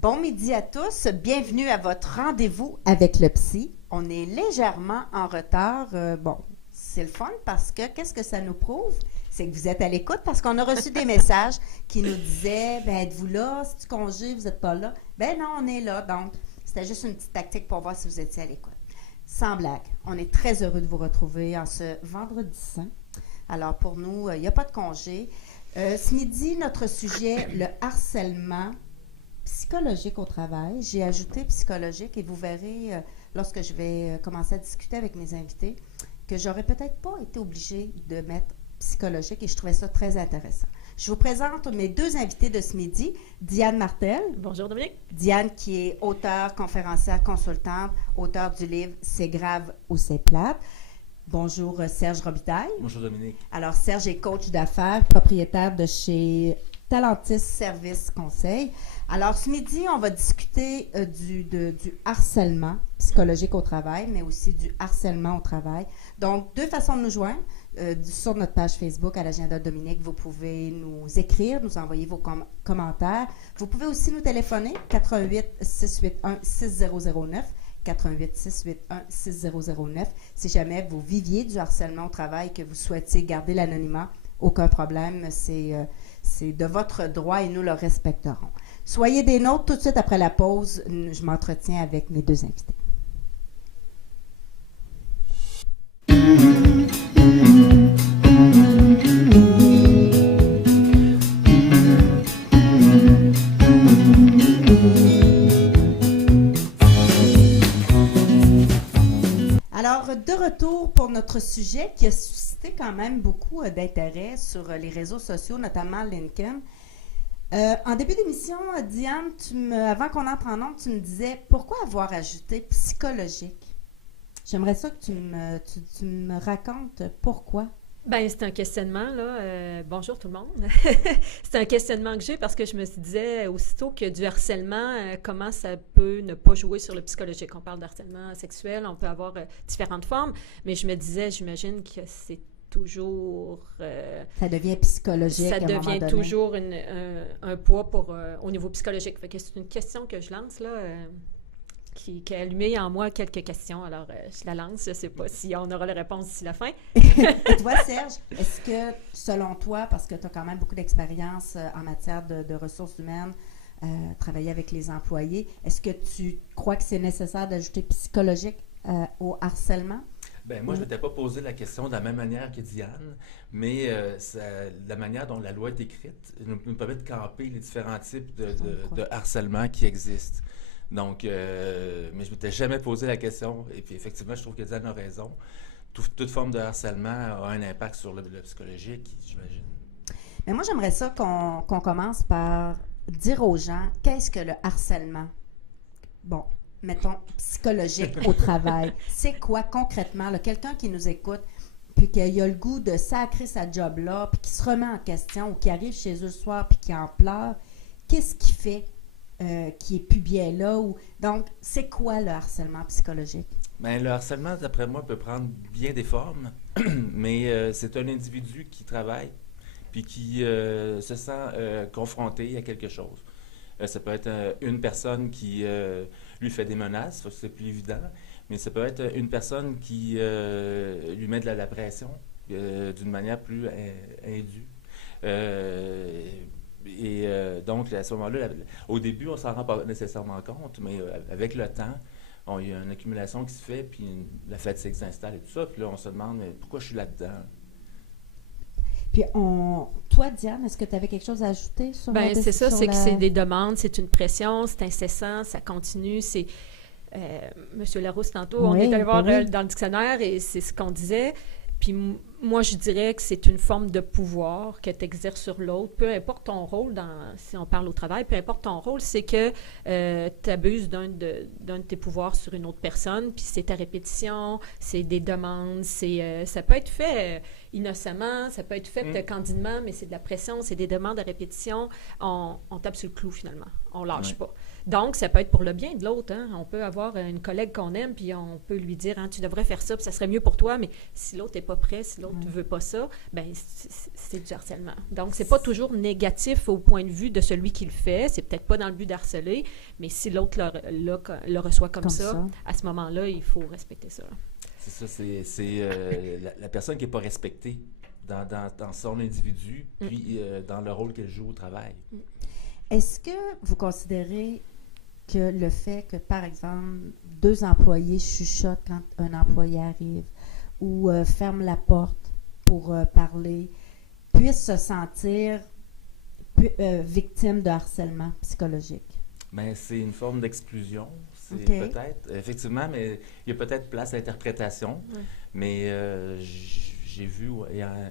Bon midi à tous, bienvenue à votre rendez-vous avec le psy. On est légèrement en retard. C'est le fun parce que qu'est-ce que ça nous prouve? C'est que vous êtes à l'écoute parce qu'on a reçu des messages qui nous disaient, êtes-vous là? Si tu congé, vous n'êtes pas là? Non, on est là. Donc, c'était juste une petite tactique pour voir si vous étiez à l'écoute. Sans blague, on est très heureux de vous retrouver en ce vendredi saint. Alors, pour nous, il n'y a pas de congé. Ce midi, notre sujet, le harcèlement psychologique au travail. J'ai ajouté psychologique et vous verrez, lorsque je vais commencer à discuter avec mes invités, que j'aurais peut-être pas été obligée de mettre psychologique et je trouvais ça très intéressant. Je vous présente mes deux invités de ce midi. Diane Martel. Bonjour Dominique. Diane qui est auteure, conférencière, consultante, auteure du livre « C'est grave ou c'est plate ». Bonjour Serge Robitaille. Bonjour Dominique. Alors Serge est coach d'affaires, propriétaire de chez Talentis Service Conseil. Alors ce midi, on va discuter du harcèlement psychologique au travail, mais aussi du harcèlement au travail. Donc, deux façons de nous joindre. Sur notre page Facebook à l'agenda Dominique, vous pouvez nous écrire, nous envoyer vos commentaires. Vous pouvez aussi nous téléphoner 88 681 6009. 88 681 6009. Si jamais vous viviez du harcèlement au travail, que vous souhaitiez garder l'anonymat, aucun problème, c'est de votre droit et nous le respecterons. Soyez des nôtres. Tout de suite après la pause, je m'entretiens avec mes deux invités. Alors, de retour pour notre sujet qui a suscité quand même beaucoup d'intérêt sur les réseaux sociaux, notamment LinkedIn. En début d'émission, Diane, avant qu'on entre en ondes, tu me disais pourquoi avoir ajouté psychologique? J'aimerais ça que tu me racontes pourquoi. C'est un questionnement, là. Bonjour tout le monde. C'est un questionnement que j'ai parce que je me disais aussitôt que du harcèlement, comment ça peut ne pas jouer sur le psychologique. On parle d'harcèlement sexuel, on peut avoir différentes formes, mais je me disais, j'imagine que c'est toujours... ça devient psychologique ça à un moment devient donné. toujours un poids au niveau psychologique. Fait que c'est une question que je lance, là... Qui a allumé en moi quelques questions. Alors, je la lance. Je ne sais pas si on aura la réponse d'ici la fin. Toi, Serge, est-ce que, selon toi, parce que tu as quand même beaucoup d'expérience en matière de ressources humaines, travailler avec les employés, est-ce que tu crois que c'est nécessaire d'ajouter psychologique au harcèlement? Moi, je ne m'étais pas posé la question de la même manière que Diane, mais la manière dont la loi est écrite nous permet de camper les différents types de harcèlement qui existent. Donc, mais je ne m'étais jamais posé la question. Et puis, effectivement, je trouve que Diane a raison. Toute forme de harcèlement a un impact sur le psychologique, j'imagine. Mais moi, j'aimerais ça qu'on commence par dire aux gens, qu'est-ce que le harcèlement? Bon, mettons, psychologique au travail. C'est quoi concrètement? Là, quelqu'un qui nous écoute, puis qui a le goût de sacrer sa job-là, puis qui se remet en question, ou qui arrive chez eux le soir, puis qui en pleure, qu'est-ce qui fait qui est plus bien là? Donc, c'est quoi le harcèlement psychologique? Le harcèlement, d'après moi, peut prendre bien des formes, mais c'est un individu qui travaille puis qui se sent confronté à quelque chose. Ça peut être une personne qui lui fait des menaces, c'est plus évident, mais ça peut être une personne qui lui met de la pression d'une manière plus indue. Donc, à ce moment-là, au début, on ne s'en rend pas nécessairement compte, mais avec le temps, il y a une accumulation qui se fait, puis la fatigue s'installe et tout ça. Puis là, on se demande, mais pourquoi je suis là-dedans? Puis, toi, Diane, est-ce que tu avais quelque chose à ajouter sur c'est ça, c'est que c'est des demandes, c'est une pression, c'est incessant, ça continue, c'est... Monsieur Larousse, tantôt, on est allé voir dans le dictionnaire et c'est ce qu'on disait. Puis moi, je dirais que c'est une forme de pouvoir que tu exerces sur l'autre. Peu importe ton rôle, si on parle au travail, peu importe ton rôle, c'est que tu abuses d'un de tes pouvoirs sur une autre personne, puis c'est ta répétition, c'est des demandes, ça peut être fait innocemment, ça peut être fait candidement, mais c'est de la pression, c'est des demandes à répétition. On tape sur le clou, finalement. On lâche pas. Donc, ça peut être pour le bien de l'autre. Hein. On peut avoir une collègue qu'on aime, puis on peut lui dire, tu devrais faire ça, puis ça serait mieux pour toi, mais si l'autre n'est pas prêt, si l'autre ne veut pas ça, ben c'est du harcèlement. Donc, c'est pas toujours négatif au point de vue de celui qui le fait. C'est peut-être pas dans le but d'harceler, mais si l'autre le reçoit comme ça, à ce moment-là, il faut respecter ça. C'est ça, c'est la personne qui n'est pas respectée dans son individu, puis dans le rôle qu'elle joue au travail. Est-ce que vous considérez que le fait que, par exemple, 2 employés chuchotent quand un employé arrive ou ferment la porte pour parler, puissent se sentir victimes de harcèlement psychologique? Bien, c'est une forme d'exclusion, peut-être, effectivement, mais il y a peut-être place à l'interprétation, mais j'ai vu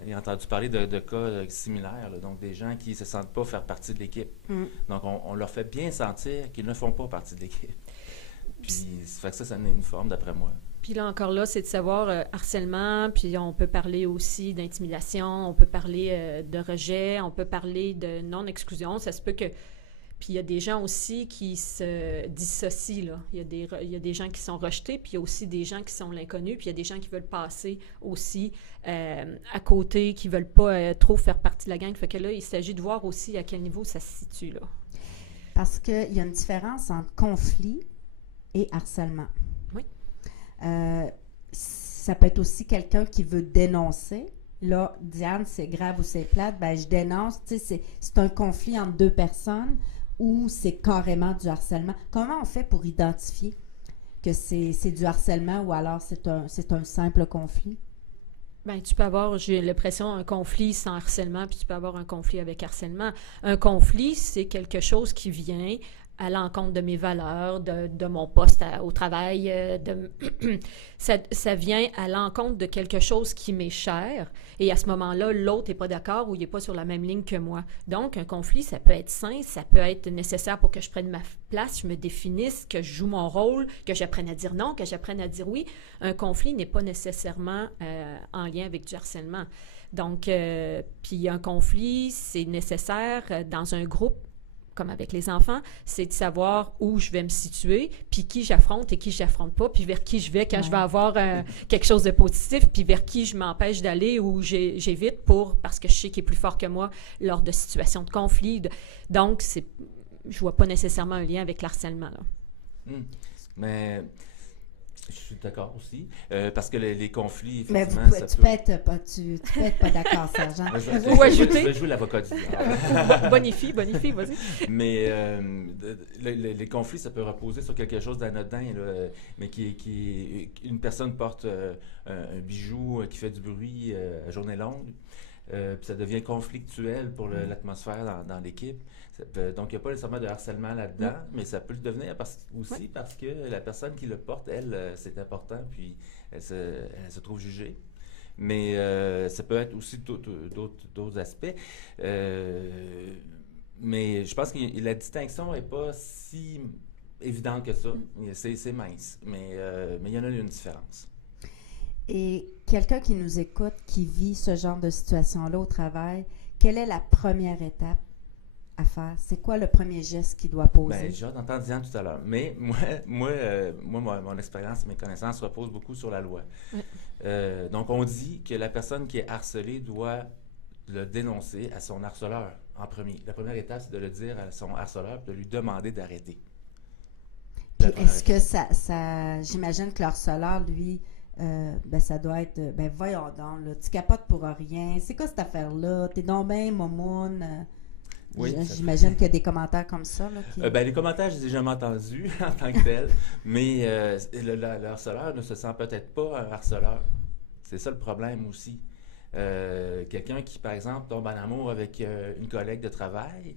et entendu parler de cas similaires, là, donc des gens qui ne se sentent pas faire partie de l'équipe. Donc, on leur fait bien sentir qu'ils ne font pas partie de l'équipe. Puis, ça fait que ça en est une forme, d'après moi. Puis là, encore là, c'est de savoir harcèlement, puis on peut parler aussi d'intimidation, on peut parler de rejet, on peut parler de non-exclusion. Ça se peut que... Puis il y a des gens aussi qui se dissocient, là. Il y a des gens qui sont rejetés, puis il y a aussi des gens qui sont l'inconnu, puis il y a des gens qui veulent passer aussi à côté, qui ne veulent pas trop faire partie de la gang. Fait que là, il s'agit de voir aussi à quel niveau ça se situe, là. Parce qu'il y a une différence entre conflit et harcèlement. Oui. Ça peut être aussi quelqu'un qui veut dénoncer. Là, Diane, c'est grave ou c'est plate, ben je dénonce. Tu sais, c'est un conflit entre 2 personnes ou c'est carrément du harcèlement. Comment on fait pour identifier que c'est du harcèlement ou alors c'est un simple conflit? Bien, tu peux avoir, j'ai l'impression, un conflit sans harcèlement, puis tu peux avoir un conflit avec harcèlement. Un conflit, c'est quelque chose qui vient à l'encontre de mes valeurs, de mon poste au travail. Ça vient à l'encontre de quelque chose qui m'est cher. Et à ce moment-là, l'autre n'est pas d'accord ou il n'est pas sur la même ligne que moi. Donc, un conflit, ça peut être sain, ça peut être nécessaire pour que je prenne ma place, je me définisse, que je joue mon rôle, que j'apprenne à dire non, que j'apprenne à dire oui. Un conflit n'est pas nécessairement en lien avec du harcèlement. Donc, puis un conflit, c'est nécessaire dans un groupe, comme avec les enfants, c'est de savoir où je vais me situer, puis qui j'affronte et qui je n'affronte pas, puis vers qui je vais quand je vais avoir quelque chose de positif, puis vers qui je m'empêche d'aller ou j'évite parce que je sais qu'il est plus fort que moi lors de situations de conflit. Donc, je ne vois pas nécessairement un lien avec l'harcèlement, là. Mais je suis d'accord aussi, parce que les conflits, mais effectivement, tu peux être pas d'accord, sergent. Ou ajouter. Je vais jouer l'avocat du diable. Bonifie, vas-y. Mais les conflits, ça peut reposer sur quelque chose d'anodin, là, mais une personne porte un bijou qui fait du bruit à journée longue, puis ça devient conflictuel pour l'atmosphère dans l'équipe. Donc, il n'y a pas nécessairement de harcèlement là-dedans, mais ça peut le devenir parce que la personne qui le porte, elle, c'est important, puis elle se trouve jugée. Mais ça peut être aussi d'autres aspects. Mais je pense que la distinction n'est pas si évidente que ça. C'est mince, mais il y en a une différence. Et quelqu'un qui nous écoute, qui vit ce genre de situation-là au travail, quelle est la première étape à faire? C'est quoi le premier geste qu'il doit poser? Bien, j'ai entendu Diane tout à l'heure. Mais moi, mon expérience, mes connaissances reposent beaucoup sur la loi. Oui. Donc, on dit que la personne qui est harcelée doit le dénoncer à son harceleur en premier. La première étape, c'est de le dire à son harceleur et de lui demander d'arrêter. Puis est-ce que ça j'imagine que le harceleur, lui, ça doit être, voyons donc, là, tu capotes pour rien. C'est quoi cette affaire-là? T'es donc ben momoune. Oui, j'imagine qu'il y a des commentaires comme ça. Là, les commentaires, je les ai jamais entendus en tant que tels, mais le harceleur ne se sent peut-être pas un harceleur. C'est ça le problème aussi. Quelqu'un qui, par exemple, tombe en amour avec une collègue de travail,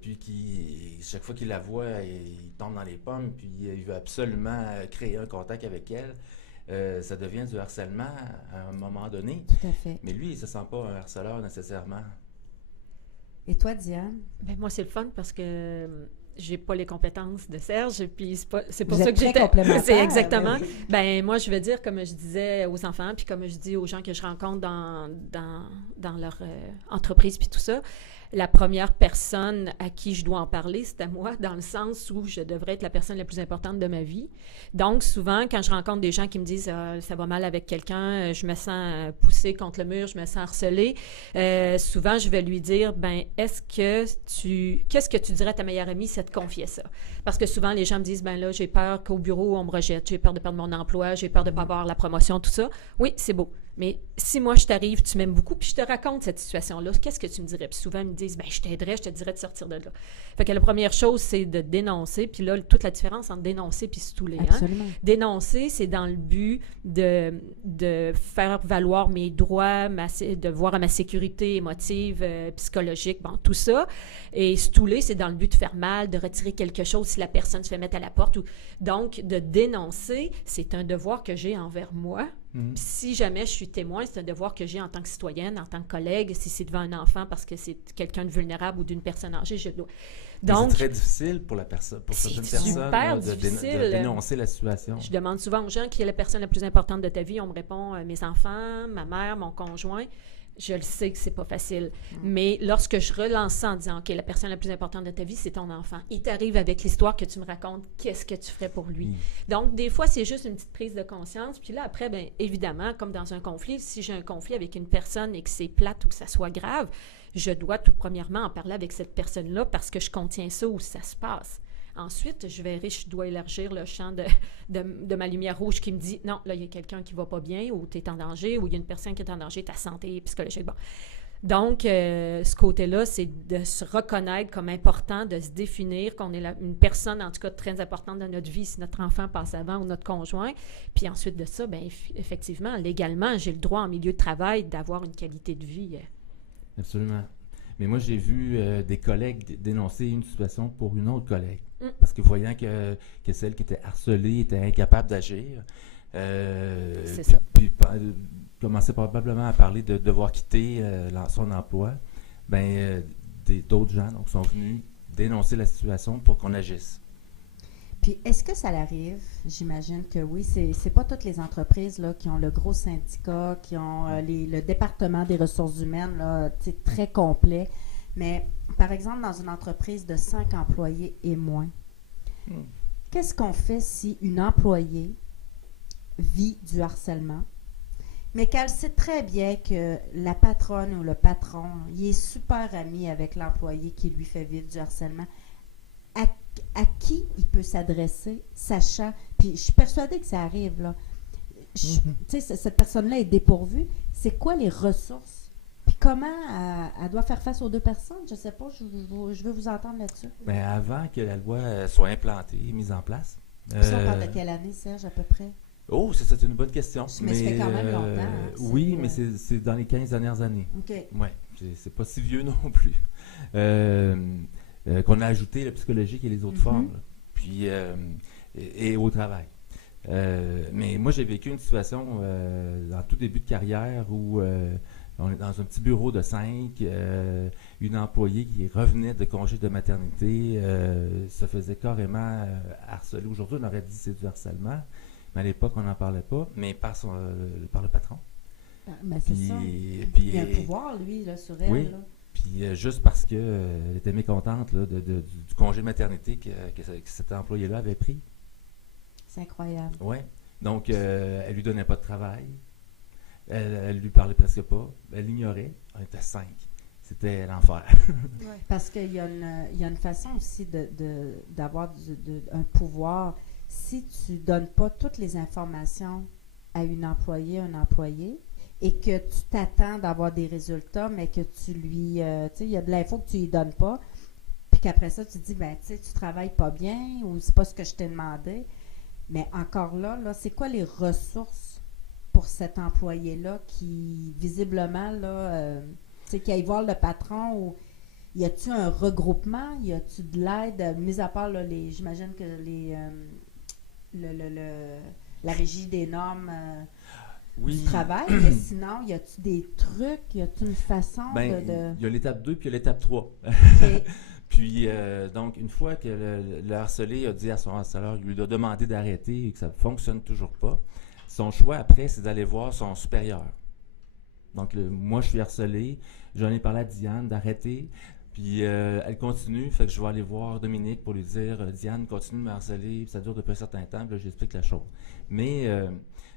puis qui, chaque fois qu'il la voit, il tombe dans les pommes, puis il veut absolument créer un contact avec elle. Ça devient du harcèlement à un moment donné. Tout à fait. Mais lui, il ne se sent pas un harceleur nécessairement. Et toi, Diane? Moi, c'est le fun parce que j'ai pas les compétences de Serge, puis c'est pour Vous ça êtes que très j'étais... complémentaires, C'est exactement. ben oui. Ben moi, je veux dire, comme je disais aux enfants, puis comme je dis aux gens que je rencontre dans leur entreprise, puis tout ça, la première personne à qui je dois en parler, c'est à moi, dans le sens où je devrais être la personne la plus importante de ma vie. Donc, souvent, quand je rencontre des gens qui me disent ça va mal avec quelqu'un, je me sens poussée contre le mur, je me sens harcelée, souvent, je vais lui dire, ben, qu'est-ce que tu dirais à ta meilleure amie si elle te confiait ça? Parce que souvent, les gens me disent, ben là, j'ai peur qu'au bureau, on me rejette, j'ai peur de perdre mon emploi, j'ai peur de ne pas avoir la promotion, tout ça. Oui, c'est beau. Mais si moi, je t'arrive, tu m'aimes beaucoup, puis je te raconte cette situation-là, qu'est-ce que tu me dirais? Puis souvent, ils me disent, ben, je t'aiderais, je te dirais de sortir de là. Fait que la première chose, c'est de dénoncer, puis là, toute la différence entre dénoncer puis stouler. Absolument. Dénoncer, c'est dans le but de faire valoir mes droits, de voir à ma sécurité émotive, psychologique, bon, tout ça. Et stouler, c'est dans le but de faire mal, de retirer quelque chose si la personne se fait mettre à la porte. Donc, de dénoncer, c'est un devoir que j'ai envers moi. Puis si jamais je suis témoin, c'est un devoir que j'ai en tant que citoyenne, en tant que collègue, si c'est devant un enfant parce que c'est quelqu'un de vulnérable ou d'une personne âgée, je dois. Donc, c'est très difficile pour la personne, pour certaines personnes, de dénoncer la situation. Je demande souvent aux gens qui est la personne la plus importante de ta vie. On me répond mes enfants, ma mère, mon conjoint. Je le sais que c'est pas facile. Mais lorsque je relance ça en disant, OK, la personne la plus importante de ta vie, c'est ton enfant. Il t'arrive avec l'histoire que tu me racontes, qu'est-ce que tu ferais pour lui? Donc, des fois, c'est juste une petite prise de conscience. Puis là, après, bien évidemment, comme dans un conflit, si j'ai un conflit avec une personne et que c'est plate ou que ça soit grave, je dois tout premièrement en parler avec cette personne-là parce que je contiens ça où ça se passe. Ensuite, je verrai, je dois élargir le champ de ma lumière rouge qui me dit, non, là, il y a quelqu'un qui va pas bien, ou tu es en danger, ou il y a une personne qui est en danger, ta santé psychologique. Bon. Donc, ce côté-là, c'est de se reconnaître comme important, de se définir qu'on est une personne, en tout cas, très importante dans notre vie, si notre enfant passe avant ou notre conjoint. Puis ensuite de ça, bien, effectivement, légalement, j'ai le droit en milieu de travail d'avoir une qualité de vie. Absolument. Mais moi, j'ai vu des collègues dénoncer une situation pour une autre collègue. Parce que voyant que celle qui était harcelée était incapable d'agir, c'est ça. Puis commençait probablement à parler de devoir quitter son emploi, d'autres gens donc, sont venus dénoncer la situation pour qu'on agisse. Puis, est-ce que ça arrive? J'imagine que oui. C'est pas toutes les entreprises là, qui ont le gros syndicat, qui ont le département des ressources humaines là, très complet. Mais, par exemple, dans une entreprise de 5 employés et moins, qu'est-ce qu'on fait si une employée vit du harcèlement, mais qu'elle sait très bien que la patronne ou le patron, il est super ami avec l'employé qui lui fait vivre du harcèlement? À qui il peut s'adresser, sachant, puis je suis persuadée que ça arrive, là. Tu sais, cette personne-là est dépourvue. C'est quoi les ressources? Puis comment elle doit faire face aux deux personnes? Je ne sais pas, je veux vous entendre là-dessus. Bien, avant que la loi soit implantée, mise en place. Ça, on parle de quelle année, Serge, à peu près? Oh, c'est une bonne question. Mais ça fait quand même longtemps. Hein, oui, mais c'est dans les 15 dernières années. OK. Oui, c'est pas si vieux non plus. Qu'on a ajouté le psychologique et les autres formes, là. Puis et au travail. Mais moi, j'ai vécu une situation en tout début de carrière où on est dans un petit bureau de 5, une employée qui revenait de congé de maternité se faisait carrément harceler. Aujourd'hui, on aurait dit que c'est du harcèlement, mais à l'époque, on n'en parlait pas, mais par le patron. Ben, c'est ça. Puis, il y a un pouvoir, lui, là, sur elle. Oui. Là. Puis juste parce qu'elle était mécontente là, du congé maternité que cet employé-là avait pris. C'est incroyable. Oui. Donc, elle lui donnait pas de travail. Elle lui parlait presque pas. Elle l'ignorait. On était 5. C'était l'enfer. Parce qu'il y a une façon aussi d'avoir un pouvoir. Si tu donnes pas toutes les informations à une employée, un employé, et que tu t'attends d'avoir des résultats, mais que tu lui... tu sais, il y a de l'info que tu lui donnes pas, puis qu'après ça, tu te dis, ben tu sais, tu travailles pas bien, ou c'est pas ce que je t'ai demandé. Mais encore là, c'est quoi les ressources pour cet employé-là qui, visiblement, là, tu sais, qui aille voir le patron, ou y a-tu un regroupement, y a-tu de l'aide, mis à part, là, j'imagine que la régie des normes... Oui. du travail, mais sinon, y a-tu des trucs, y a-tu une façon de... Il y a l'étape 2 puis il y a l'étape 3. Okay. Puis, donc, une fois que le harcelé a dit à son harceleur, il lui a demandé d'arrêter et que ça ne fonctionne toujours pas, son choix après, c'est d'aller voir son supérieur. Donc, moi, je suis harcelé, j'en ai parlé à Diane d'arrêter, puis elle continue, fait que je vais aller voir Dominique pour lui dire Diane, continue de me harceler, ça dure depuis un certain temps, puis là, j'explique la chose. Mais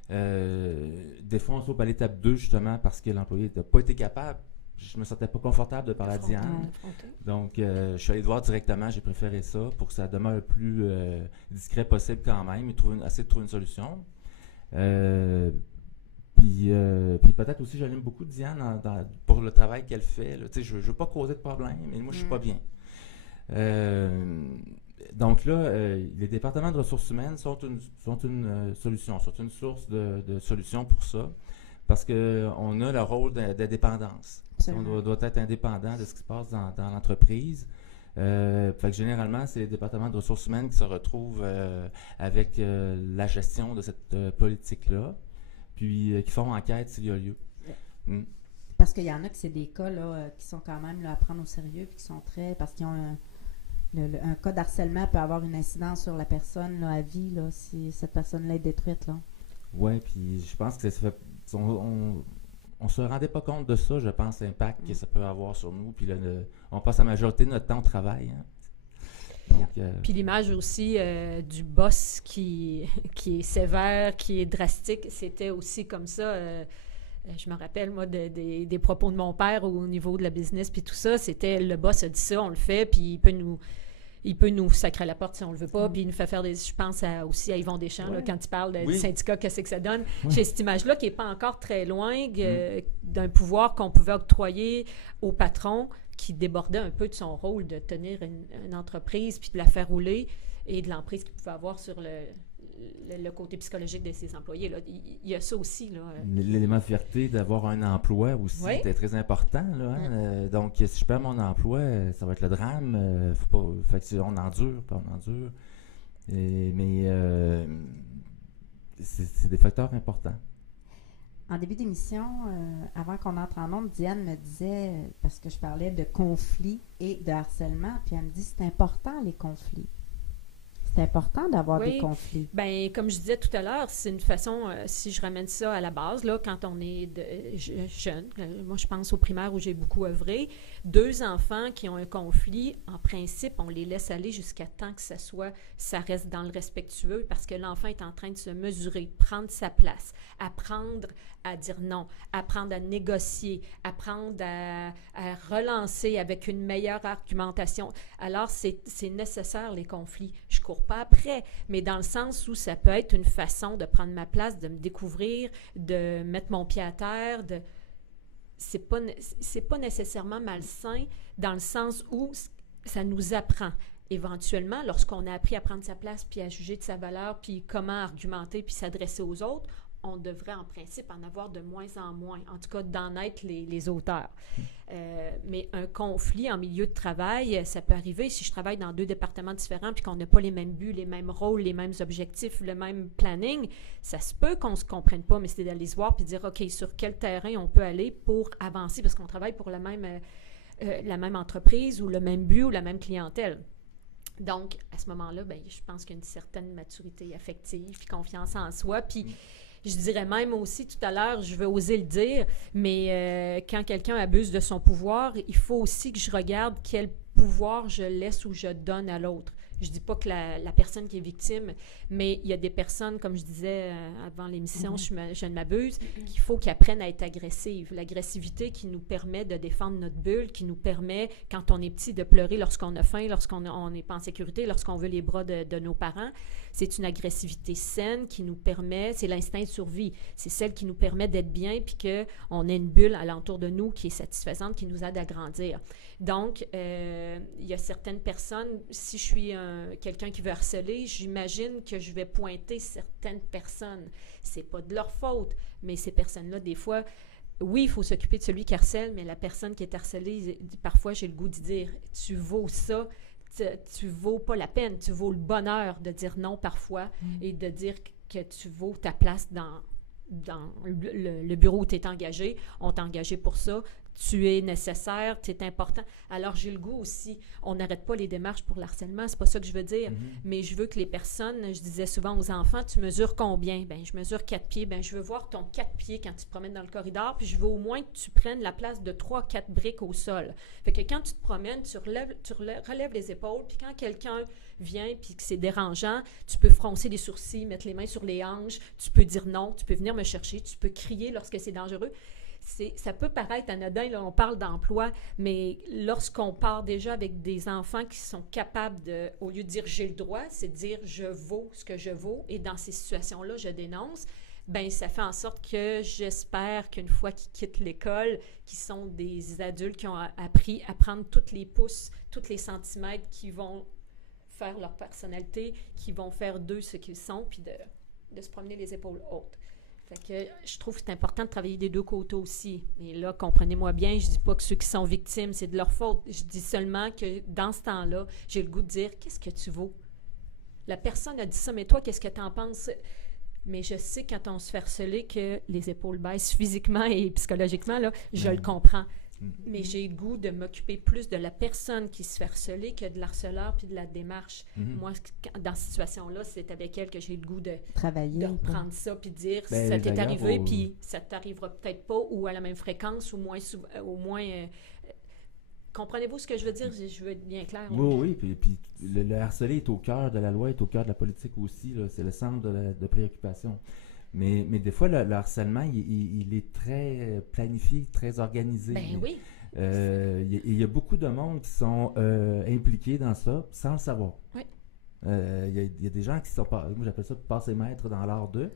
des fois, on saute à l'étape 2, justement, parce que l'employé n'a pas été capable. Je me sentais pas confortable de parler à Diane. Donc, je suis allé le voir directement. J'ai préféré ça pour que ça demeure le plus discret possible quand même et essayer de trouver une solution. Puis peut-être aussi, j'aime beaucoup Diane pour le travail qu'elle fait. Je ne veux pas causer de problème, mais moi, je suis pas bien. Donc là, les départements de ressources humaines sont une solution, sont une source de solutions pour ça. Parce qu'on a le rôle d'indépendance. On doit être indépendant de ce qui se passe dans l'entreprise. Fait que généralement, c'est les départements de ressources humaines qui se retrouvent avec la gestion de cette politique-là, puis qui font enquête s'il y a lieu. Parce qu'il y en a que c'est des cas là, qui sont quand même là, à prendre au sérieux, puis qui sont très... Parce qu'ils ont un cas d'harcèlement peut avoir une incidence sur la personne là, à vie, là, si cette personne-là est détruite. Oui, puis je pense que ça fait... On se rendait pas compte de ça, je pense, l'impact que ça peut avoir sur nous. Puis on passe la majorité de notre temps au travail. Hein. Donc, puis l'image aussi du boss qui est sévère, qui est drastique, c'était aussi comme ça. Je me rappelle, moi, des propos de mon père au niveau de la business, puis tout ça, c'était le boss a dit ça, on le fait, puis il peut nous sacrer la porte si on le veut pas, puis il nous fait faire des... Je pense aussi à Yvon Deschamps, là, quand il parle du syndicat, qu'est-ce que ça donne. J'ai cette image-là qui n'est pas encore très loin d'un pouvoir qu'on pouvait octroyer au patron qui débordait un peu de son rôle de tenir une entreprise puis de la faire rouler et de l'emprise qu'il pouvait avoir sur le côté psychologique de ses employés. Là. Il y a ça aussi. Là. L'élément de fierté d'avoir un emploi aussi était très important. Là, hein? Donc, si je perds mon emploi, ça va être le drame. Fait que on endure, puis on endure. Mais c'est des facteurs importants. En début d'émission, avant qu'on entre en ondes, Diane me disait, parce que je parlais de conflits et de harcèlement, puis elle me dit c'est important les conflits. C'est important d'avoir des conflits. Bien, comme je disais tout à l'heure, c'est une façon, si je ramène ça à la base, là, quand on est jeune, moi je pense au primaire où j'ai beaucoup œuvré, 2 enfants qui ont un conflit, en principe, on les laisse aller jusqu'à temps que ça reste dans le respectueux parce que l'enfant est en train de se mesurer, prendre sa place, apprendre à dire non, apprendre à négocier, apprendre à relancer avec une meilleure argumentation. Alors, c'est nécessaire, les conflits. Je ne cours pas après, mais dans le sens où ça peut être une façon de prendre ma place, de me découvrir, de mettre mon pied à terre, c'est pas nécessairement malsain dans le sens où ça nous apprend. Éventuellement, lorsqu'on a appris à prendre sa place, puis à juger de sa valeur, puis comment argumenter, puis s'adresser aux autres, on devrait en principe en avoir de moins en moins, en tout cas d'en être les auteurs. Mais un conflit en milieu de travail, ça peut arriver si je travaille dans 2 départements différents puis qu'on n'a pas les mêmes buts, les mêmes rôles, les mêmes objectifs, le même planning, ça se peut qu'on ne se comprenne pas, mais c'est d'aller se voir puis dire, OK, sur quel terrain on peut aller pour avancer parce qu'on travaille pour la même entreprise ou le même but ou la même clientèle. Donc, à ce moment-là, ben, je pense qu'il y a une certaine maturité affective puis confiance en soi, puis je dirais même aussi, tout à l'heure, je vais oser le dire, mais quand quelqu'un abuse de son pouvoir, il faut aussi que je regarde quel pouvoir je laisse ou je donne à l'autre. Je ne dis pas que la personne qui est victime, mais il y a des personnes, comme je disais avant l'émission, je ne m'abuse, qu'il faut qu'ils apprennent à être agressives. L'agressivité qui nous permet de défendre notre bulle, qui nous permet, quand on est petit, de pleurer lorsqu'on a faim, lorsqu'on n'est pas en sécurité, lorsqu'on veut les bras de nos parents. C'est une agressivité saine qui nous permet, c'est l'instinct de survie, c'est celle qui nous permet d'être bien puis qu'on ait une bulle alentour de nous qui est satisfaisante, qui nous aide à grandir. Donc, il y a certaines personnes, si je suis quelqu'un qui veut harceler, j'imagine que je vais pointer certaines personnes. C'est pas de leur faute, mais ces personnes-là, des fois, oui, il faut s'occuper de celui qui harcèle, mais la personne qui est harcelée, parfois, j'ai le goût de dire, tu vaux ça, tu vaux pas la peine, tu vaux le bonheur de dire non parfois et de dire que tu vaux ta place dans le bureau où tu es engagé. On t'a engagé pour ça. tu es nécessaire, tu es important. Alors, j'ai le goût aussi, on n'arrête pas les démarches pour l'harcèlement, c'est pas ça que je veux dire, mais je veux que les personnes, je disais souvent aux enfants, tu mesures combien? Ben, je mesure 4 pieds, ben, je veux voir ton 4 pieds quand tu te promènes dans le corridor, puis je veux au moins que tu prennes la place de 3-4 briques au sol. Fait que quand tu te promènes, tu relèves les épaules, puis quand quelqu'un vient, puis que c'est dérangeant, tu peux froncer les sourcils, mettre les mains sur les hanches, tu peux dire non, tu peux venir me chercher, tu peux crier lorsque c'est dangereux. Ça peut paraître anodin, là, on parle d'emploi, mais lorsqu'on part déjà avec des enfants qui sont capables de, au lieu de dire « j'ai le droit », c'est de dire « je vaux ce que je vaux » et dans ces situations-là, je dénonce, bien, ça fait en sorte que j'espère qu'une fois qu'ils quittent l'école, qu'ils sont des adultes qui ont appris à prendre tous les pouces, tous les centimètres qui vont faire leur personnalité, qui vont faire d'eux ce qu'ils sont, puis de se promener les épaules hautes. Fait que je trouve que c'est important de travailler des deux côtés aussi. Et là, comprenez-moi bien, je dis pas que ceux qui sont victimes, c'est de leur faute. Je dis seulement que dans ce temps-là, j'ai le goût de dire, qu'est-ce que tu vaux? La personne a dit ça, mais toi, qu'est-ce que tu en penses? Mais je sais quand on se fait harceler que les épaules baissent physiquement et psychologiquement, là, je le comprends. Mais j'ai le goût de m'occuper plus de la personne qui se fait harceler que de l'harceleur puis de la démarche. Moi, dans cette situation-là, c'est avec elle que j'ai le goût de travailler, de reprendre ça puis dire Ben, ça t'est arrivé d'ailleurs, puis ça t'arrivera peut-être pas ou à la même fréquence ou moins comprenez-vous ce que je veux dire? Je veux être bien clair. Oui, puis le harcelé est au cœur de la loi, est au cœur de la politique aussi. Là, c'est le centre de préoccupation. Mais des fois, le harcèlement, il est très planifié, très organisé. Ben oui. Il y a beaucoup de monde qui sont impliqués dans ça sans le savoir. Oui. Il y a des gens qui sont, moi j'appelle ça passer maître dans l'art d'eux.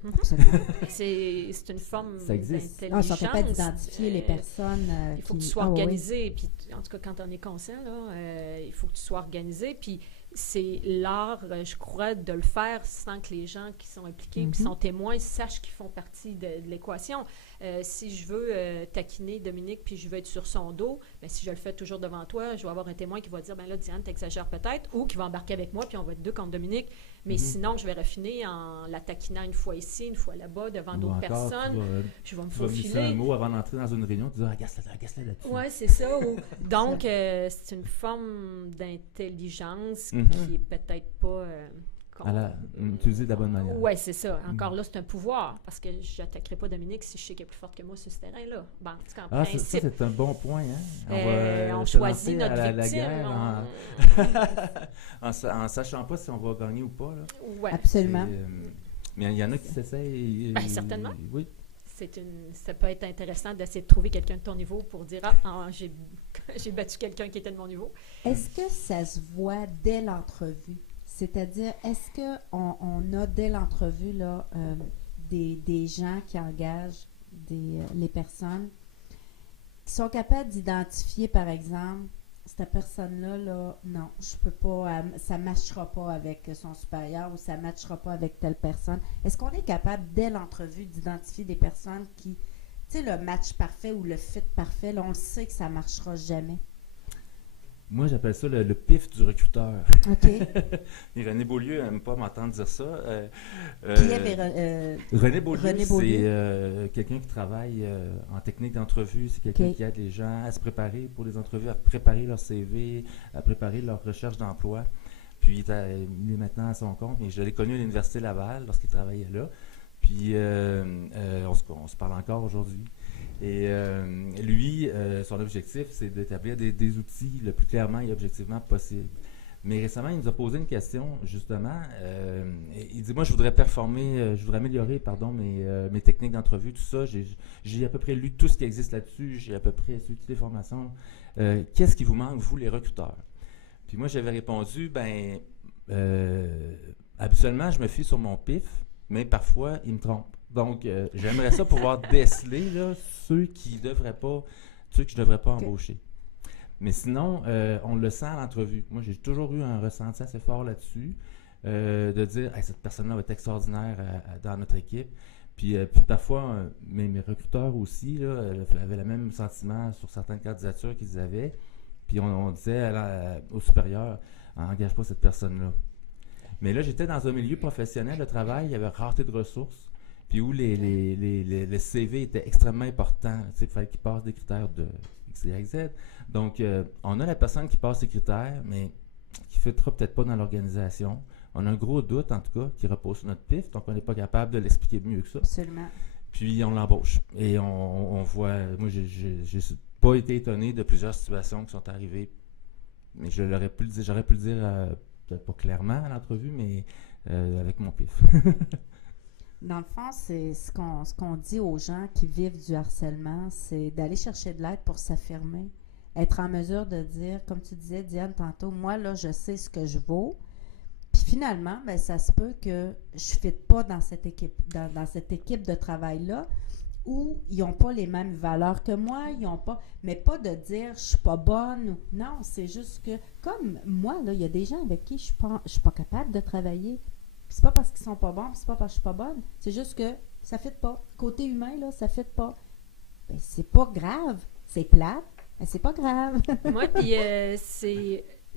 C'est une forme Ça existe. On ne d'intelligence. sont capables d'identifier les personnes il faut que tu sois organisé. Puis, en tout cas, quand on est conscient, là, il faut que tu sois organisé. Puis c'est l'art, je crois, de le faire sans que les gens qui sont impliqués, qui sont témoins, sachent qu'ils font partie de l'équation. Si je veux taquiner Dominique, puis je veux être sur son dos, bien, si je le fais toujours devant toi, je vais avoir un témoin qui va dire, bien là, Diane, t'exagères peut-être, ou qui va embarquer avec moi, puis on va être deux contre Dominique. Mais sinon, je vais raffiner en la taquinant une fois ici, une fois là-bas, devant d'autres personnes. Je vais me faufiler. Tu vas un mot avant d'entrer dans une réunion, tu dis, agace-la là-dessus. Oui, c'est ça. Donc, c'est une forme d'intelligence qui est peut-être pas... utilisée de la bonne manière. Oui, c'est ça. Encore là, c'est un pouvoir, parce que je n'attaquerai pas Dominique si je sais qu'elle est plus forte que moi sur ce terrain-là. Bon, en tout cas, en principe, ça, c'est un bon point. On choisit notre victime. En sachant pas si on va gagner ou pas. Là. Ouais. Absolument. Mais il y en a qui s'essayent. Certainement. Oui. Ça peut être intéressant d'essayer de trouver quelqu'un de ton niveau pour dire « Ah, j'ai battu quelqu'un qui était de mon niveau. » Est-ce que ça se voit dès l'entrevue? C'est-à-dire, est-ce qu'on a dès l'entrevue là, des gens qui engagent les personnes qui sont capables d'identifier, par exemple, cette personne-là, là, non, je peux pas, ça ne matchera pas avec son supérieur ou ça ne matchera pas avec telle personne. Est-ce qu'on est capable, dès l'entrevue, d'identifier des personnes qui, tu sais, le match parfait ou le fit parfait, là, on le sait que ça ne marchera jamais? Moi, j'appelle ça le pif du recruteur. OK. Et René Beaulieu n'aime pas m'entendre dire ça. Qui est René Beaulieu, René Beaulieu. c'est quelqu'un qui travaille en technique d'entrevue. C'est quelqu'un qui aide les gens à se préparer pour les entrevues, à préparer leur CV, à préparer leur recherche d'emploi. Puis, il est maintenant à son compte. Mais je l'ai connu à l'Université Laval lorsqu'il travaillait là. Puis, on se parle encore aujourd'hui. Et lui, son objectif, c'est d'établir des outils le plus clairement et objectivement possible. Mais récemment, il nous a posé une question, justement. Il dit, moi, je voudrais améliorer mes techniques d'entrevue, tout ça. J'ai à peu près lu tout ce qui existe là-dessus. J'ai à peu près suivi toutes les formations. Qu'est-ce qui vous manque, vous, les recruteurs? Puis moi, j'avais répondu, habituellement, je me fie sur mon pif, mais parfois, il me trompe. Donc, j'aimerais ça pouvoir déceler là, ceux que je ne devrais pas embaucher. Mais sinon, on le sent à l'entrevue. Moi, j'ai toujours eu un ressenti assez fort là-dessus, de dire hey, cette personne-là va être extraordinaire dans notre équipe. Puis parfois, mes recruteurs aussi là, avaient le même sentiment sur certaines candidatures qu'ils avaient. Puis on disait au supérieur, engage pas cette personne-là. Mais là, j'étais dans un milieu professionnel de travail, il y avait rareté de ressources. Puis où les CV étaient extrêmement importants. Il fallait qu'ils passent des critères de X, Y, Z. Donc, on a la personne qui passe ses critères, mais qui ne fitera peut-être pas dans l'organisation. On a un gros doute, en tout cas, qui repose sur notre pif, donc on n'est pas capable de l'expliquer mieux que ça. Absolument. Puis on l'embauche. Et on voit... Moi, j'ai pas été étonné de plusieurs situations qui sont arrivées, mais j'aurais pu le dire, peut-être pas clairement à l'entrevue, mais avec mon pif. Dans le fond, c'est ce qu'on dit aux gens qui vivent du harcèlement, c'est d'aller chercher de l'aide pour s'affirmer. Être en mesure de dire, comme tu disais, Diane, tantôt, moi, là, je sais ce que je vaux. Puis finalement, ben, ça se peut que je ne fitte pas dans cette équipe, dans cette équipe de travail-là, où ils n'ont pas les mêmes valeurs que moi, ils n'ont pas, mais pas de dire je suis pas bonne. Non, c'est juste que, comme moi, là, il y a des gens avec qui je suis pas capable de travailler. Puis c'est pas parce qu'ils sont pas bons, puis c'est pas parce que je suis pas bonne. C'est juste que ça ne fit pas. Côté humain, là, ça ne fit pas. Ben, c'est pas grave. C'est plate. Mais c'est pas grave. Moi, puis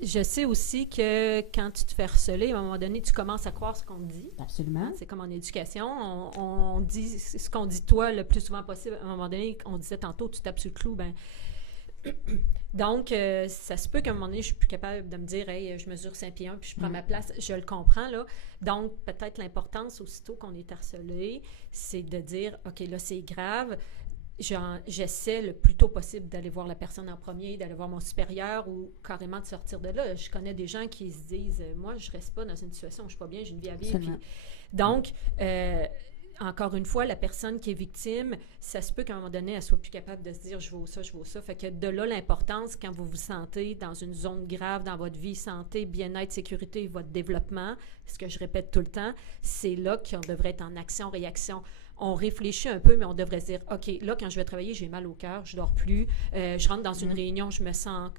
je sais aussi que quand tu te fais harceler, à un moment donné, tu commences à croire ce qu'on te dit. Absolument. C'est comme en éducation. On dit ce qu'on dit toi le plus souvent possible. À un moment donné, on disait tantôt, tu tapes sur le clou, ben... Donc, ça se peut qu'à un moment donné, je suis plus capable de me dire « Hey, je mesure 5 pieds 1 puis je prends ma place. » Je le comprends, là. Donc, peut-être l'importance, aussitôt qu'on est harcelé, c'est de dire « OK, là, c'est grave. » J'essaie le plus tôt possible d'aller voir la personne en premier, d'aller voir mon supérieur ou carrément de sortir de là. Je connais des gens qui se disent « Moi, je reste pas dans une situation où je suis pas bien, j'ai une vie à vivre. » Donc, encore une fois, la personne qui est victime, ça se peut qu'à un moment donné, elle soit plus capable de se dire « Je vaux ça, je vaux ça. » Fait que de là, l'importance, quand vous vous sentez dans une zone grave dans votre vie, santé, bien-être, sécurité, votre développement, ce que je répète tout le temps, c'est là qu'on devrait être en action-réaction. On réfléchit un peu, mais on devrait se dire, OK, là, quand je vais travailler, j'ai mal au cœur, je dors plus, je rentre dans une réunion, je me sens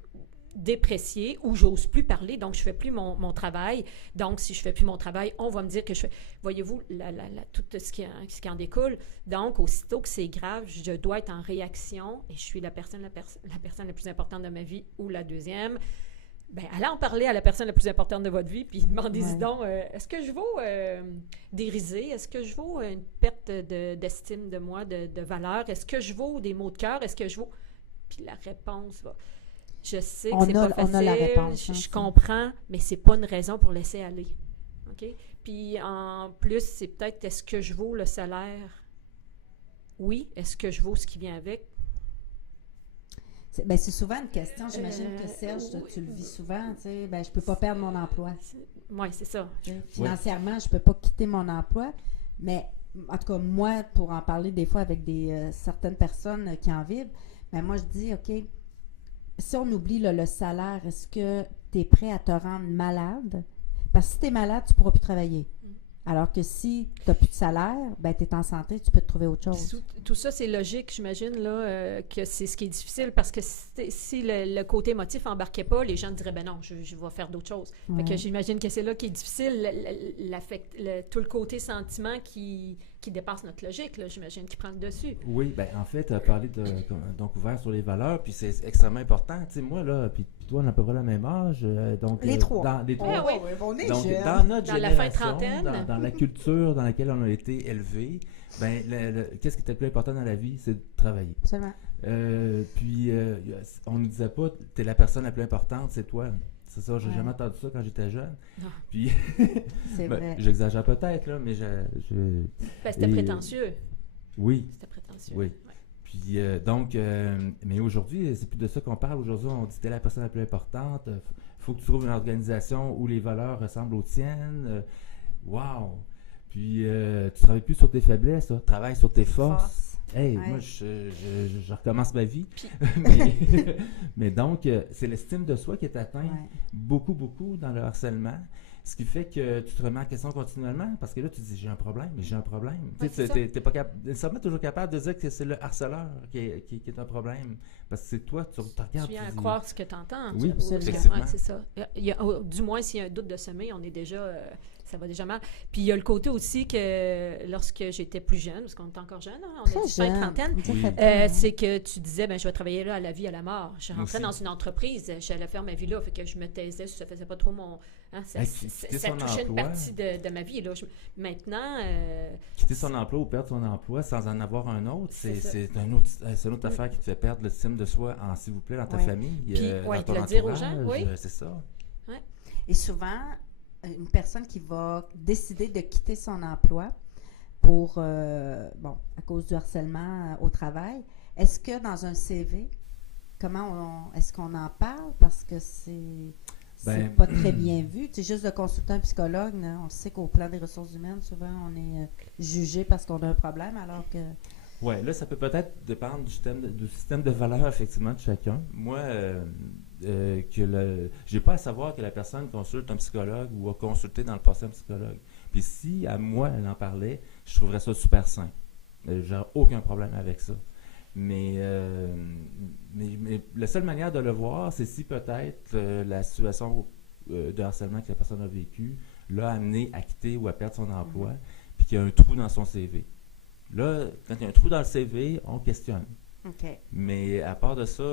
dépréciée ou j'ose plus parler, donc je fais plus mon travail. Donc, si je fais plus mon travail, on va me dire que je fais... Voyez-vous, tout ce qui en découle. Donc, aussitôt que c'est grave, je dois être en réaction et je suis la personne la plus importante de ma vie ou la deuxième. Bien, allez en parler à la personne la plus importante de votre vie, puis demandez-y donc, est-ce que je vaux des risées? Est-ce que je vaux une perte d'estime de moi, de valeur? Est-ce que je vaux des maux de cœur? Est-ce que je vaux... Puis la réponse va... Je sais que c'est pas facile, on a la réponse, je comprends, mais c'est pas une raison pour laisser aller. OK? Puis en plus, c'est peut-être, est-ce que je vaux le salaire? Oui. Est-ce que je vaux ce qui vient avec? C'est souvent une question, j'imagine que Serge, tu le vis souvent, tu sais, je peux pas perdre mon emploi. Oui, c'est ça. Financièrement, je peux pas quitter mon emploi, mais en tout cas, moi, pour en parler des fois avec certaines personnes qui en vivent, mais moi, je dis, OK, si on oublie le salaire, est-ce que tu es prêt à te rendre malade? Parce que si tu es malade, tu ne pourras plus travailler. Alors que si tu n'as plus de salaire, ben tu es en santé, tu peux te trouver autre chose. Tout ça, c'est logique, j'imagine, là, que c'est ce qui est difficile, parce que si le côté émotif n'embarquait pas, les gens diraient, ben non, je vais faire d'autres choses. Ouais. Fait que j'imagine que c'est là qui est difficile, tout le côté sentiment qui dépasse notre logique, là, j'imagine, qui prend le dessus. Oui, bien, en fait, parler donc ouvert sur les valeurs, puis c'est extrêmement important. Tu sais, moi, là, puis toi, on a à peu près le même âge. Donc, les trois. Dans les trois. Oui. On est donc, jeunes. dans notre Dans la génération, fin trentaine. dans la culture dans laquelle on a été élevé, ben, qu'est-ce qui était le plus important dans la vie? C'est de travailler. Absolument. Puis, on ne disait pas, t'es la personne la plus importante, c'est toi. C'est ça, j'ai jamais entendu ça quand j'étais jeune. Non. Puis, C'est vrai. j'exagère peut-être, là, mais C'était prétentieux. Oui. C'était prétentieux. Oui. Ouais. Puis, donc, mais aujourd'hui, c'est plus de ça qu'on parle. Aujourd'hui, on dit t'es la personne la plus importante. Faut que tu trouves une organisation où les valeurs ressemblent aux tiennes. Wow! Puis, tu travailles plus sur tes faiblesses, là. Travaille sur tes forces. Hey, ouais. Moi, je recommence ma vie. Puis, mais donc, c'est l'estime de soi qui est atteinte beaucoup dans le harcèlement. Ce qui fait que tu te remets en question continuellement parce que là, tu dis j'ai un problème, mais j'ai un problème. Ouais, Tu n'es pas nécessairement toujours capable de dire que c'est le harceleur qui est un problème. Parce que c'est toi, tu regardes. tu viens à croire ce que tu entends. Oui, absolument. effectivement. Ouais, c'est ça. Du moins, s'il y a un doute de sommeil, on est déjà... ça va déjà mal. Puis il y a le côté aussi que lorsque j'étais plus jeune, parce qu'on est encore jeune, hein, on Très est jeune. trentaine, Oui. c'est que tu disais, je vais travailler là à la vie, à la mort. Je rentrais Aussi. dans une entreprise, j'allais faire ma vie là, fait que je me taisais, ça faisait pas trop mon... Hein, ça quitter ça son touchait une emploi. partie de ma vie. Là. Maintenant... Quitter son emploi ou perdre son emploi sans en avoir un autre, C'est ça. c'est une autre affaire qui te fait perdre l'estime de soi, s'il vous plaît, dans ta Ouais. famille, Puis, dans ton de le dire aux entourage, gens, oui. c'est ça. Et souvent, une personne qui va décider de quitter son emploi pour, à cause du harcèlement au travail, est-ce que dans un CV, est-ce qu'on en parle? Parce que c'est pas très bien vu. Tu sais, juste de consulter un psychologue, là, on sait qu'au plan des ressources humaines, souvent, on est jugé parce qu'on a un problème, alors que... Oui, là, ça peut peut-être dépendre du système de valeurs, effectivement, de chacun. Moi, j'ai pas à savoir que la personne consulte un psychologue ou a consulté dans le passé un psychologue. Puis si, à moi, elle en parlait, je trouverais ça super sain. J'ai aucun problème avec ça. Mais la seule manière de le voir, c'est si peut-être la situation de harcèlement que la personne a vécue l'a amené à quitter ou à perdre son emploi, puis qu'il y a un trou dans son CV. Là, quand il y a un trou dans le CV, on questionne. OK. Mais à part de ça,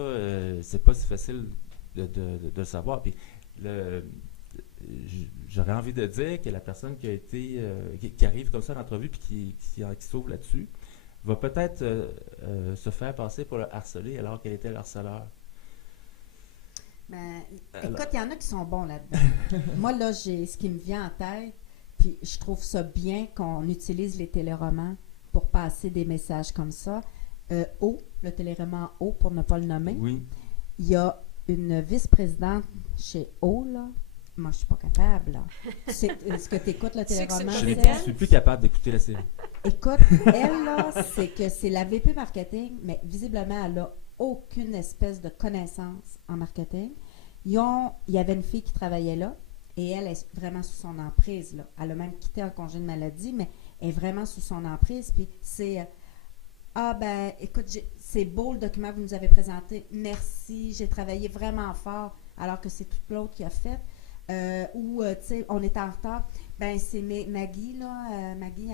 c'est pas si facile de le savoir. Puis j'aurais envie de dire que la personne qui a été qui arrive comme ça à l'entrevue puis qui s'ouvre là-dessus va peut-être se faire passer pour le harceler alors qu'elle était le harceleur. Ben, écoute, il y en a qui sont bons là-dedans. Moi, là, j'ai ce qui me vient en tête, puis je trouve ça bien qu'on utilise les téléromans pour passer des messages comme ça. Le téléroman O, pour ne pas le nommer. Oui. Il y a une vice-présidente chez O, là. Moi, je suis pas capable, là. Est-ce que tu écoutes le C'est que téléroman? c'est Je Celle? suis plus capable d'écouter la série. Écoute, elle, là, c'est que c'est la VP marketing, mais visiblement, elle n'a aucune espèce de connaissance en marketing. Il y avait une fille qui travaillait là, et elle est vraiment sous son emprise, là. Elle a même quitté en congé de maladie, mais elle est vraiment sous son emprise. Puis c'est écoute, c'est beau le document que vous nous avez présenté. Merci, j'ai travaillé vraiment fort, alors que c'est tout l'autre qui a fait. Tu sais, on est en retard. Ben, c'est Maggie, là. Maggie,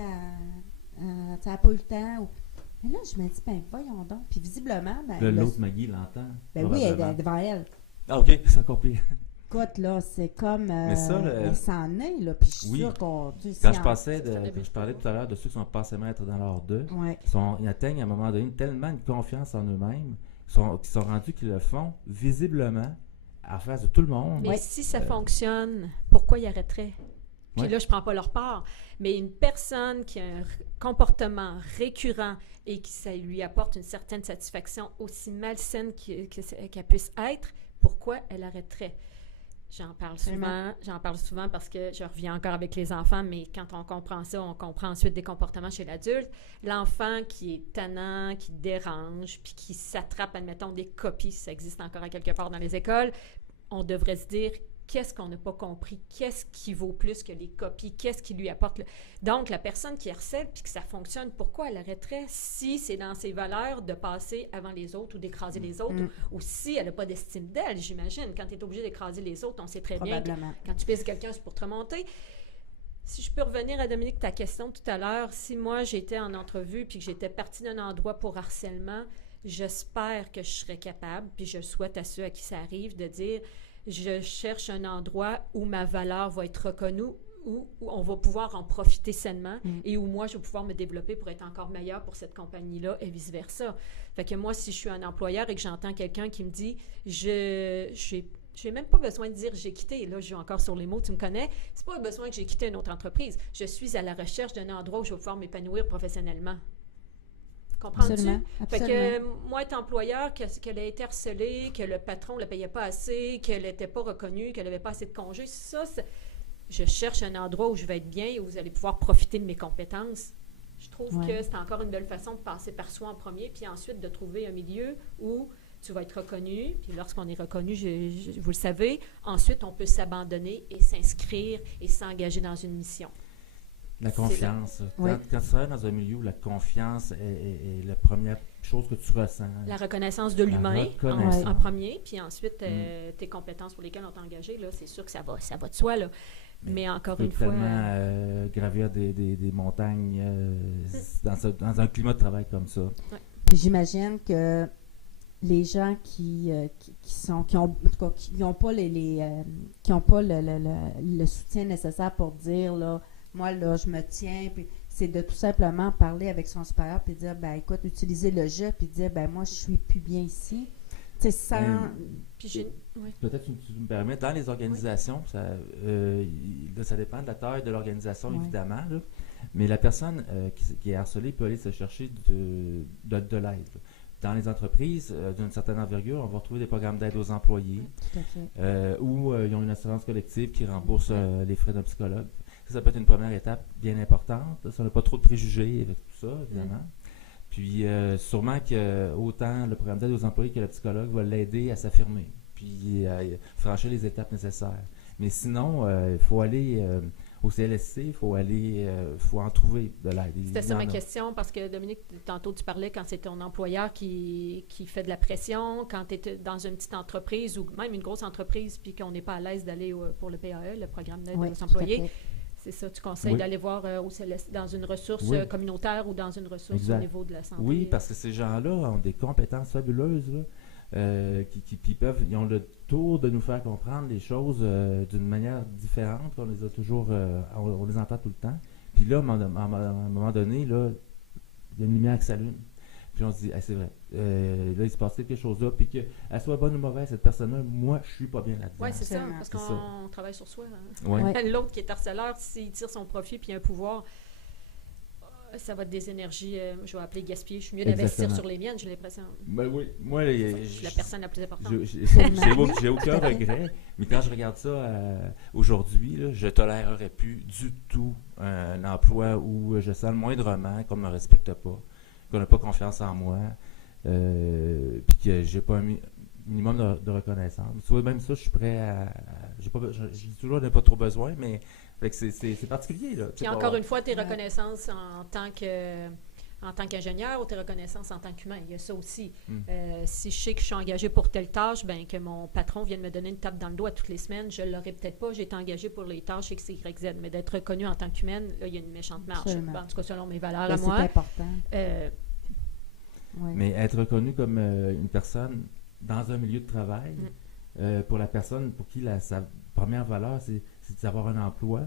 elle n'a pas eu le temps. Mais là, je me dis, ben, voyons donc. Puis visiblement, L'autre Maggie l'entend. Ben oui, elle est devant elle. Ah, OK, c'est encore pire. Écoute, là, c'est comme... Mais ça, il s'en est, là. Puis je suis sûre qu'on... Quand je parlais tout à l'heure de ceux qui sont passés maîtres dans leur deux, ouais. Ils atteignent à un moment donné tellement une confiance en eux-mêmes qu'ils sont rendus qu'ils le font visiblement à face de tout le monde. Mais si ça fonctionne, pourquoi ils arrêteraient? Puis là, je ne prends pas leur part. Mais une personne qui a un comportement récurrent et qui ça lui apporte une certaine satisfaction aussi malsaine qu'elle puisse être, pourquoi elle arrêterait? J'en parle souvent parce que je reviens encore avec les enfants, mais quand on comprend ça, on comprend ensuite des comportements chez l'adulte. L'enfant qui est tannant, qui dérange, puis qui s'attrape, admettons, des copies, ça existe encore à quelque part dans les écoles, on devrait se dire qu'est-ce qu'on n'a pas compris, qu'est-ce qui vaut plus que les copies, qu'est-ce qui lui apporte. Donc, la personne qui harcèle puis que ça fonctionne, pourquoi elle arrêterait si c'est dans ses valeurs de passer avant les autres ou d'écraser les autres, ou si elle n'a pas d'estime d'elle, j'imagine. Quand tu es obligé d'écraser les autres, on sait très bien que quand tu pisses quelqu'un, c'est pour te remonter. Si je peux revenir à Dominique, ta question tout à l'heure, si moi j'étais en entrevue puis que j'étais partie d'un endroit pour harcèlement, j'espère que je serais capable, puis je le souhaite à ceux à qui ça arrive, de dire je cherche un endroit où ma valeur va être reconnue, où on va pouvoir en profiter sainement et où moi, je vais pouvoir me développer pour être encore meilleur pour cette compagnie-là et vice-versa. Fait que moi, si je suis un employeur et que j'entends quelqu'un qui me dit j'ai même pas besoin de dire j'ai quitté, là je joue encore sur les mots, tu me connais, c'est pas besoin que j'ai quitté une autre entreprise. Je suis à la recherche d'un endroit où je vais pouvoir m'épanouir professionnellement. Comprends-tu? Absolument. Fait que moi, être employeur, qu'elle a été harcelée, que le patron ne la payait pas assez, qu'elle n'était pas reconnue, qu'elle n'avait pas assez de congés, je cherche un endroit où je vais être bien et où vous allez pouvoir profiter de mes compétences. Je trouve que c'est encore une belle façon de passer par soi en premier, puis ensuite de trouver un milieu où tu vas être reconnu, puis lorsqu'on est reconnu, vous le savez, ensuite on peut s'abandonner et s'inscrire et s'engager dans une mission. La confiance. Quand tu travailles dans un milieu où la confiance est la première chose que tu ressens. La reconnaissance de l'humain en premier, puis ensuite tes compétences pour lesquelles on t'a engagé, là, c'est sûr que ça va de soi. Là. Mais encore Tu une peux fois... tellement gravir des montagnes dans un climat de travail comme ça. Ouais. Puis j'imagine que les gens qui ont pas qui ont pas le soutien nécessaire pour dire là, moi là je me tiens, puis c'est de tout simplement parler avec son supérieur puis dire ben écoute, utiliser le je puis dire ben moi je suis plus bien ici. Tu sais, sans... Puis Peut-être tu me permets, dans les organisations, là, ça dépend de la taille de l'organisation, évidemment, là, mais la personne qui est harcelée peut aller se chercher de l'aide. Là. Dans les entreprises d'une certaine envergure, on va retrouver des programmes d'aide aux employés Tout à fait. où ils ont une assurance collective qui rembourse les frais d'un psychologue. Ça peut être une première étape bien importante. Ça n'a pas trop de préjugés avec tout ça, évidemment. Puis sûrement que autant le programme d'aide aux employés que le psychologue va l'aider à s'affirmer, puis à franchir les étapes nécessaires. Mais sinon, il faut aller au CLSC, il faut en trouver de l'aide. C'était ça ma question, parce que Dominique, tantôt tu parlais quand c'est ton employeur qui fait de la pression, quand tu es dans une petite entreprise ou même une grosse entreprise, puis qu'on n'est pas à l'aise d'aller pour le PAE, le programme d'aide aux employés. C'est ça, tu conseilles d'aller voir dans une ressource communautaire ou dans une ressource au niveau de la santé. Oui, parce que ces gens-là ont des compétences fabuleuses, là, ils ont le tour de nous faire comprendre les choses d'une manière différente qu'on les a toujours, on les entend tout le temps. Puis là, à un moment donné, là, il y a une lumière qui s'allume. Puis on se dit, c'est vrai, là, il se passe quelque chose là, puis qu'elle soit bonne ou mauvaise, cette personne-là, moi, je suis pas bien là-dedans. Oui, c'est ça, parce qu'on travaille sur soi. Hein. Ouais. L'autre qui est harceleur, s'il tire son profit puis un pouvoir, ça va être des énergies, je vais appeler gaspiller. Je suis mieux d'investir sur les miennes, j'ai l'impression. Ben oui, moi, je suis la personne la plus importante. J'ai aucun regret, mais quand je regarde ça aujourd'hui, là, je tolérerais plus du tout un emploi où je sens le moindrement qu'on ne me respecte pas, qu'on n'a pas confiance en moi, puis que j'ai pas un minimum de reconnaissance. Tu vois, même ça, je suis prêt à... Je dis toujours, je n'ai pas trop besoin, mais fait que c'est particulier. Là. Puis encore une fois, tes reconnaissances en tant qu'ingénieur ou tes reconnaissances en tant qu'humain, il y a ça aussi. Si je sais que je suis engagée pour telle tâche, ben que mon patron vienne me donner une tape dans le dos toutes les semaines, je ne l'aurais peut-être pas, j'ai été engagée pour les tâches X, Y, Z, mais d'être reconnue en tant qu'humaine, là, il y a une méchante marche. En tout cas, selon mes valeurs à moi. C'est important. Mais être reconnue comme une personne dans un milieu de travail, pour la personne pour qui sa première valeur, c'est d'avoir un emploi.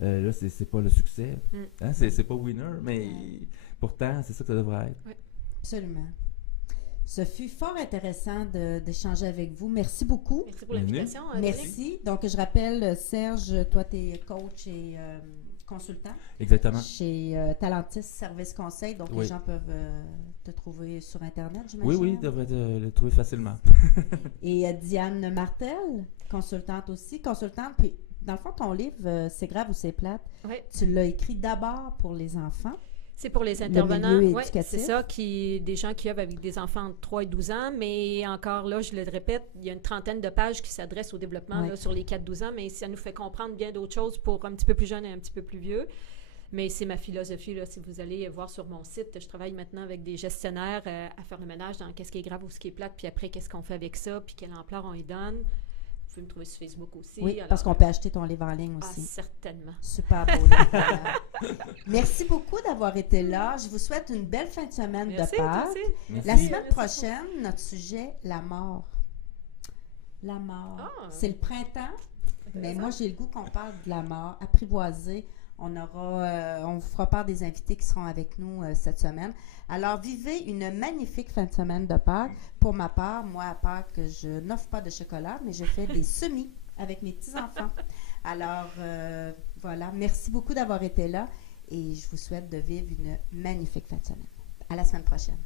Là, c'est pas le succès. Hein? C'est pas winner, mais pourtant, c'est ça que ça devrait être. Oui. Absolument. Ce fut fort intéressant d'échanger avec vous. Merci beaucoup. Merci pour l'invitation. Merci. Donc, je rappelle, Serge, toi, tu es coach et consultant. Exactement. Chez Talentis Service Conseil. Donc, les gens peuvent te trouver sur Internet, j'imagine. Oui, ils devraient le trouver facilement. Et Diane Martel, consultante aussi. Puis, dans le fond, ton livre, C'est grave ou c'est plate, tu l'as écrit d'abord pour les enfants. C'est pour les intervenants, oui, c'est ça, des gens qui œuvrent avec des enfants entre 3 et 12 ans, mais encore là, je le répète, il y a une trentaine de pages qui s'adressent au développement là, sur les 4-12 ans, mais ça nous fait comprendre bien d'autres choses pour un petit peu plus jeunes et un petit peu plus vieux. Mais c'est ma philosophie, là, si vous allez voir sur mon site, je travaille maintenant avec des gestionnaires à faire le ménage dans qu'est-ce qui est grave ou ce qui est plate, puis après, qu'est-ce qu'on fait avec ça, puis quelle ampleur on y donne. Vous pouvez me trouver sur Facebook aussi. Oui, alors, parce qu'on peut acheter ton livre en ligne aussi. Certainement. Super beau livre. Merci beaucoup d'avoir été là. Je vous souhaite une belle fin de semaine de Pâques. La semaine prochaine, notre sujet, la mort. La mort. C'est le printemps, mais moi, j'ai le goût qu'on parle de la mort, apprivoiser. On vous fera part des invités qui seront avec nous cette semaine. Alors, vivez une magnifique fin de semaine de Pâques. Pour ma part, moi, à Pâques, je n'offre pas de chocolat, mais je fais des semis avec mes petits-enfants. Alors, voilà. Merci beaucoup d'avoir été là et je vous souhaite de vivre une magnifique fin de semaine. À la semaine prochaine.